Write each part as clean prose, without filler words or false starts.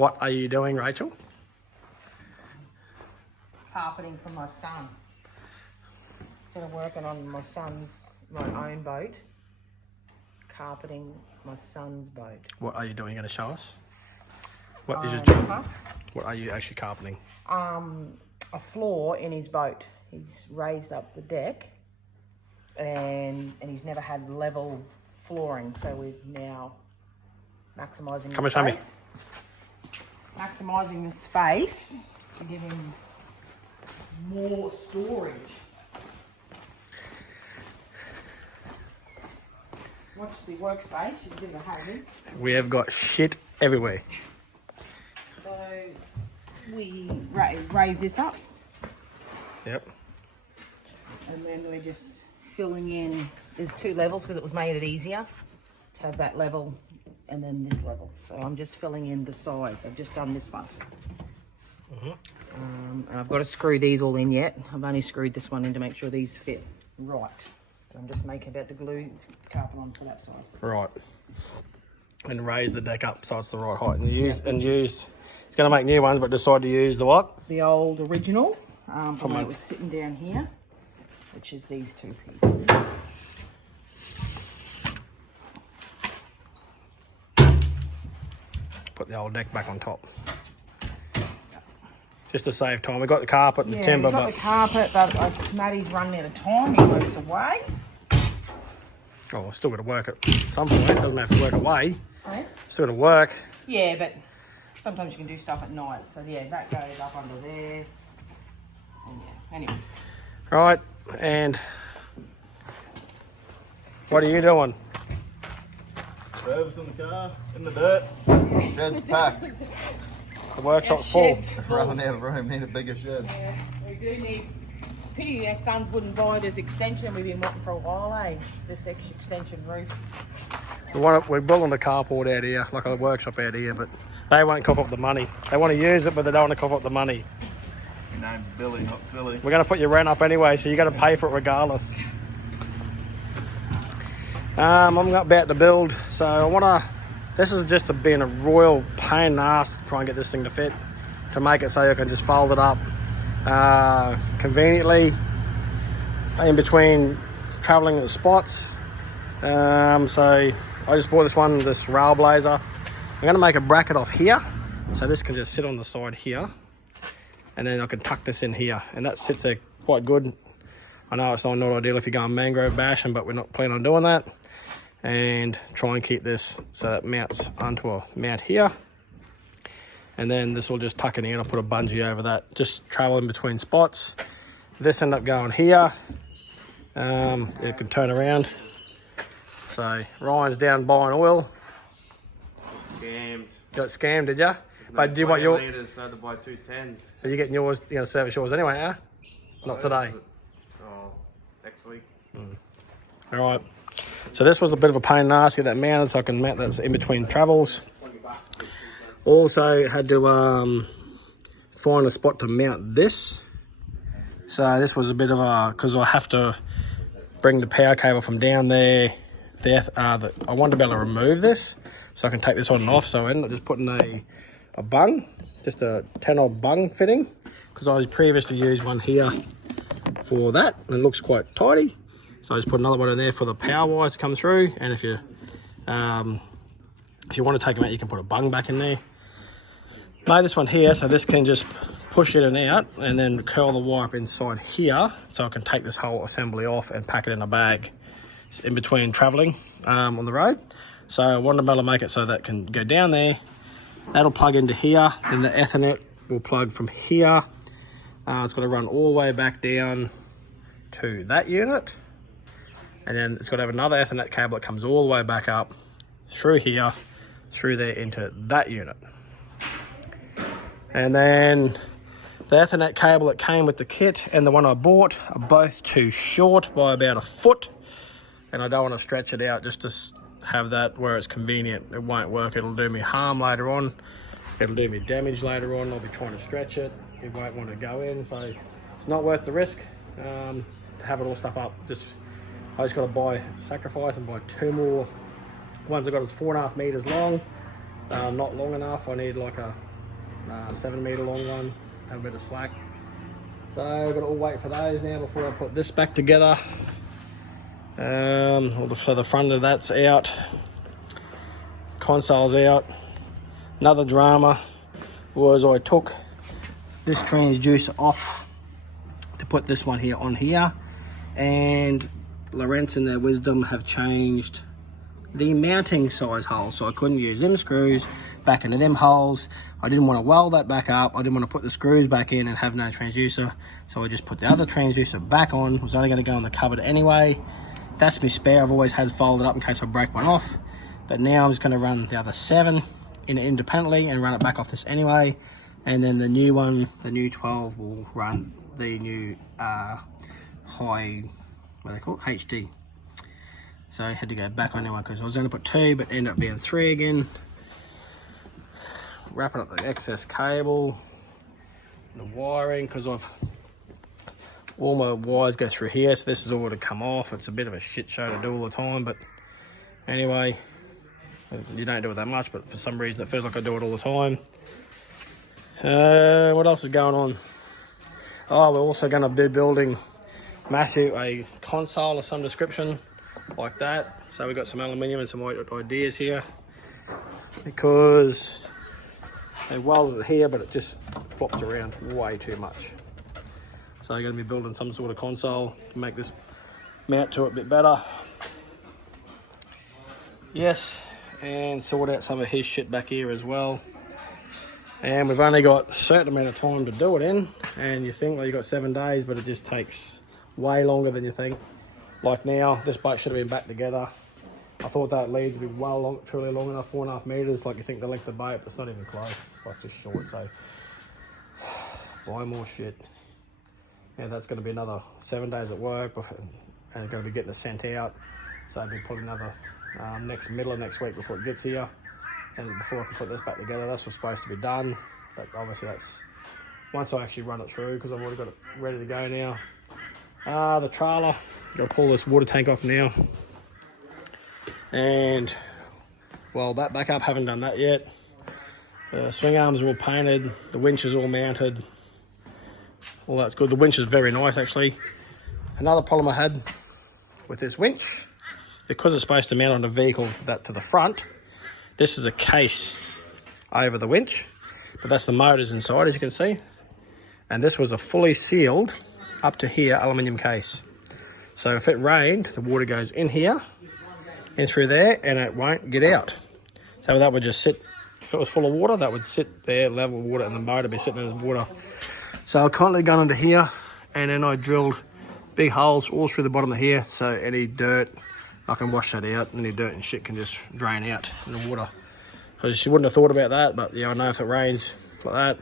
What are you doing, Rachel? Carpeting for my son. Instead of working on my own boat, carpeting my son's boat. What are you doing? You're going to show us? What is your job? What are you actually carpeting? A floor in his boat. He's raised up the deck and he's never had level flooring, so we've now maximising the space. Maximising the space to give him more storage. Watch the workspace, you can give it a hug. We have got shit everywhere. So we raise this up. Yep. And then we're just filling in, there's 2 levels because it was made it easier to have that level and then this level. So I'm just filling in the sides. I've just done this one. And I've got to screw these all in yet. I've only screwed this one in to make sure these fit right. So I'm just about to glue carpet on for that side. Right. And raise the deck up so it's the right height. And use, it's going to make new ones, but decide to use the what? The old original, from when it was sitting down here, which is these 2 pieces. Put the old deck back on top. Just to save time. We've got the carpet and the timber. We've got the carpet, but Maddie's running out of time. He works away. Oh, I've still got to work at some point. It doesn't have to work away. Right? Still got to work. Yeah, but sometimes you can do stuff at night. So yeah, that goes up under there. And yeah, anyway. Right, and what are you doing? Servicing the car in the dirt. Shed's packed. The workshop's full. Running out of room, need a bigger shed. Yeah, we do need. Pity our sons wouldn't buy this extension we've been wanting for a while, eh? This extension roof. We're building a carport out here, like a workshop out here, but they won't cough up the money. They want to use it, but they don't want to cough up the money. Your name's Billy, not silly. We're going to put your rent up anyway, so you got to pay for it regardless. I'm about to build, so I want to. This is just being a royal pain in the ass to try and get this thing to fit, to make it so you can just fold it up conveniently in between traveling the spots. So I just bought this rail blazer. I'm going to make a bracket off here, so this can just sit on the side here, and then I can tuck this in here, and that sits there quite good. I know it's not ideal if you're going mangrove bashing, but we're not planning on doing that. And try and keep this so it mounts onto a mount here, and then this will just tuck it in. I'll put a bungee over that, just travel in between spots. This end up going here. It can turn around. So Ryan's down buying oil. Scammed. Got scammed, did ya? But do you want your? So to buy 2 10s. Are you getting yours? You're gonna service yours anyway, huh? Not today. Oh, next week. All right. So this was a bit of a pain in the ass to get that mounted, so I can mount that in between travels. Also had to find a spot to mount this. So this was a bit of a, because I have to bring the power cable from down there. I wanted to be able to remove this, so I can take this on and off. So I ended up just putting a bung, just a 10-odd bung fitting, because I previously used one here for that, and it looks quite tidy. So I just put another one in there for the power wires to come through, and if you want to take them out, you can put a bung back in there. Made this one here, so this can just push in and out, and then curl the wire up inside here, so I can take this whole assembly off and pack it in a bag in between traveling on the road. So I wanted to be able to make it so that can go down there. That'll plug into here, then the Ethernet will plug from here. It's got to run all the way back down to that unit. And then it's got to have another Ethernet cable that comes all the way back up through here, through there into that unit. And then the Ethernet cable that came with the kit and the one I bought are both too short by about a foot. And I don't want to stretch it out just to have that where it's convenient. It won't work. It'll do me harm later on. It'll do me damage later on. I'll be trying to stretch it. It won't want to go in. So it's not worth the risk to have it all stuff up. I just got to sacrifice and buy 2 more. Ones I got is 4.5 meters long. Not long enough. I need like a 7 metre long one, have a bit of slack. So I've got to all wait for those now before I put this back together. So the front of that's out, console's out. Another drama was I took this transducer off to put this one here on here, and Lawrence and their wisdom have changed the mounting size holes, so I couldn't use them screws back into them holes. I didn't want to weld that back up. I didn't want to put the screws back in and have no transducer, so I just put the other transducer back on. It was only going to go in the cupboard anyway. That's my spare. I've always had folded up in case I break one off, but now I'm just going to run the other 7 in it independently and run it back off this anyway, and then the new one, the new 12, will run the new high, what they call it, HD. So I had to go back on that one because I was going to put 2, but ended up being 3 again. Wrapping up the excess cable, the wiring, because all my wires go through here, so this is all to come off. It's a bit of a shit show to do all the time, but anyway, you don't do it that much, but for some reason it feels like I do it all the time. What else is going on? Oh, we're also going to be building Matthew a console of some description like that. So we've got some aluminium and some ideas here, because they welded it here, but it just flops around way too much. So I'm going to be building some sort of console to make this mount to it a bit better. Yes, and sort out some of his shit back here as well. And we've only got a certain amount of time to do it in, and you think, well, you've got 7 days, but it just takes way longer than you think. Like now, this boat should have been back together. I thought that leads would be truly long enough, 4.5 metres, like you think the length of the boat, but it's not even close. It's like just short, so buy more shit. Yeah, that's going to be another 7 days at work, and going to be getting it sent out. So it'll be probably another middle of next week before it gets here, and before I can put this back together. That's what's supposed to be done, but obviously that's once I actually run it through, because I've already got it ready to go now. The trailer, got to pull this water tank off now, and well, that back up, haven't done that yet. The swing arms are all painted, the winch is all mounted, all that's good. The winch is very nice actually. Another problem I had with this winch, because it's supposed to mount on a vehicle that to the front, this is a case over the winch, but that's the motors inside, as you can see, and this was a fully sealed up to here aluminium case. So if it rained, the water goes in here and through there, and it won't get out. So that would just sit, if it was full of water, that would sit there, level water, and the motor would be sitting in the water. So I constantly gone under here, and then I drilled big holes all through the bottom of here, so any dirt, I can wash that out, any dirt and shit can just drain out in the water. Because you wouldn't have thought about that, but yeah, I know if it rains like that,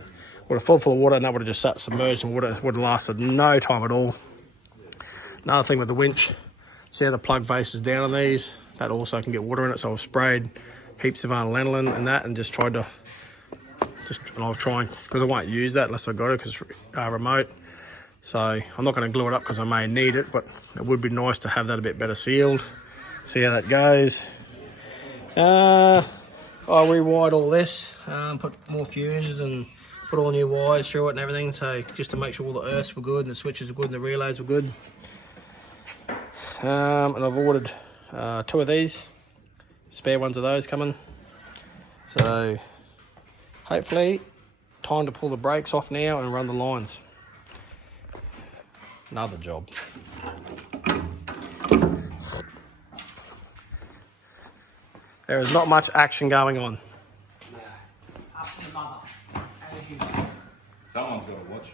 would have full of water, and that would have just sat submerged in water. It would have lasted no time at all. Another thing with the winch, see how the plug face is down on these? That also can get water in it, so I've sprayed heaps of lanolin and that, and just tried to, and I'll try, because I won't use that unless I got it, because it's remote. So I'm not going to glue it up because I may need it, but it would be nice to have that a bit better sealed. See how that goes. I rewired all this, put more fuses and put all new wires through it and everything, so just to make sure all the earths were good and the switches were good and the relays were good. And I've ordered 2 of these, spare ones of those coming. So hopefully time to pull the brakes off now and run the lines. Another job. There is not much action going on. Up to the mother. Someone's got to watch.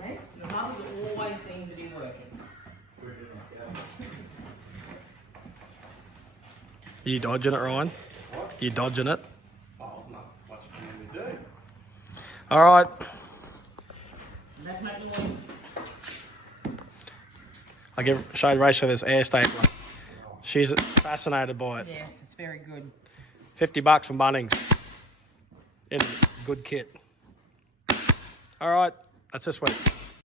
Okay? Your mother's always seems to be working. Are you dodging it, Ryan? What? You dodging it? Oh, not much to do. All right. That make noise. I showed Rachel this air stapler. She's fascinated by it. Yes, it's very good. $50 from Bunnings. In good kit. All right, that's this week.